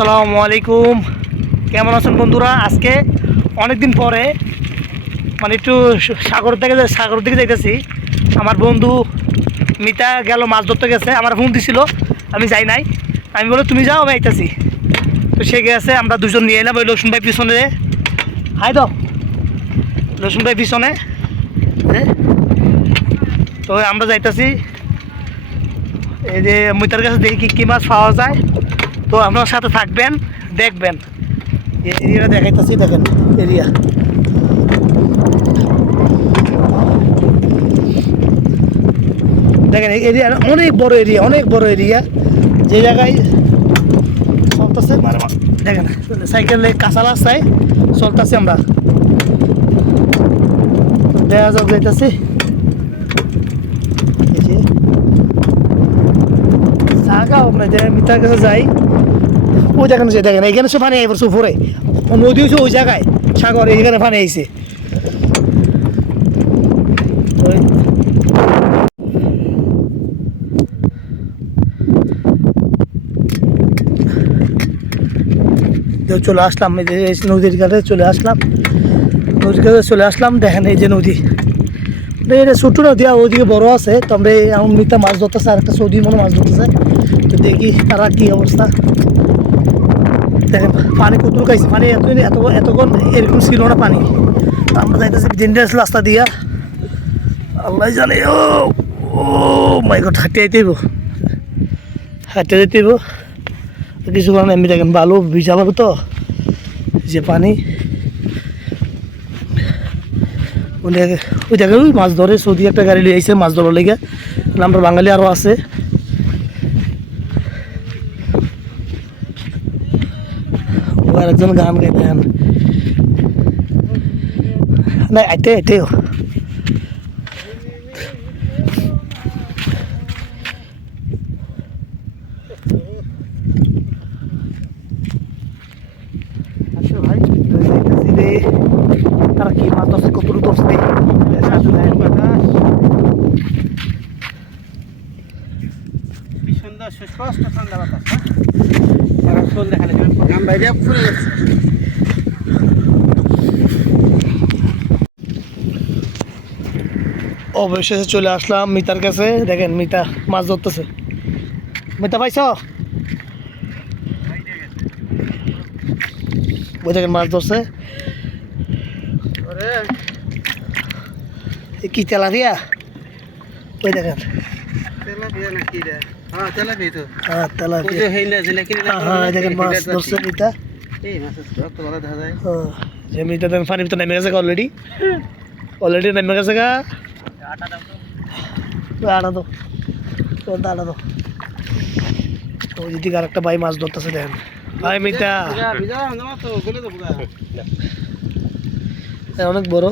আসসালামু আলাইকুম, কেমন আছেন বন্ধুরা? আজকে অনেক দিন পরে মানে একটু সাগরের দিকে যাইতেছি। আমার বন্ধু মিতা গেল মাছ ধরতে গেছে, আমার ফোন দিছিল, আমি যাই নাই। আমি বলে তুমি যাও, আমি আইতাছি। তো সে গেছে, আমরা দুজন নিয়ে এলাম ওই রসুন ভাই পিছনে। হাই দাও, রসুন ভাই পিছনে। তো আমরা যাইতাছি, এই যে মিতার কাছে দেখি কী মাছ পাওয়া যায়। তো আপনার সাথে থাকবেন, দেখবেন। এরিয়াটা দেখাইতেছি, দেখেন এরিয়া। দেখেন এরিয়া অনেক বড় এরিয়া, অনেক বড় এরিয়া। যে জায়গায় চলতেছে দেখেন, সাইকেলে কাঁচা রাস্তায় চলতেছি আমরা। দেখা যাক, যাইতেছি। জায়গা হোক না, যে মিটার কাছে যাই, ওই দেখেন, যে দেখেন এইখানে সব পানি এবার উপরে নদী হয়েছে, ওই জায়গায় সাগর, এইখানে পানি আইছে। চলে আসলাম, এই যে নদীর ঘাটে চলে আসলাম, দেখেন এই যে নদী, এটা ছোট নদী, আর ওইদিকে বড় আছে। তো আমরা এমন মিথ্যা মাছ ধরতেছে, আর একটা সৌদি মনে মাছ ধরতেছে। তো দেখি তারা কি অবস্থা। দেখেন পানি কত লুকাইছে, পানি এতক্ষণ এরকম ছিল না পানি। আমরা যাইতেছি ডেঞ্জারাস রাস্তা দিয়া, আল্লাহ জানে। ও ও মাই গড, হাঁটে যেতেইব কিছু কারণে। এমনি দেখেন বালু ভিজা বালু, তো যে পানি ওই জায়গায় ওই মাছ ধরে। সৌদি একটা গাড়ি লিয়ে আইছে মাছ ধরার লেগে, আমরা বাঙালি আরও আছে। ও একজন গান গাই, দেখেন না, এটাই ভাই। তারা কি মাছ ধরছে, কতটুকু ধরছে। অবশেষে চলে আসলাম মিতার কাছে। দেখেন মিতা মাছ ধরতেছে। মিতা পাইছ? ওই দেখেন মাছ ধরছে। কি তেলাপিয়া? ওই দেখেন দেখেন মাছ ধরছে মিতা। যে মিতা দেখেন পানির ভিতরে নেমে গেছে অলরেডি নেমে গেছে গা। আটা দো, ওই দিকে আর একটা ভাই মাছ ধরতেছে। দেখেন ভাই মিতা অনেক বড়।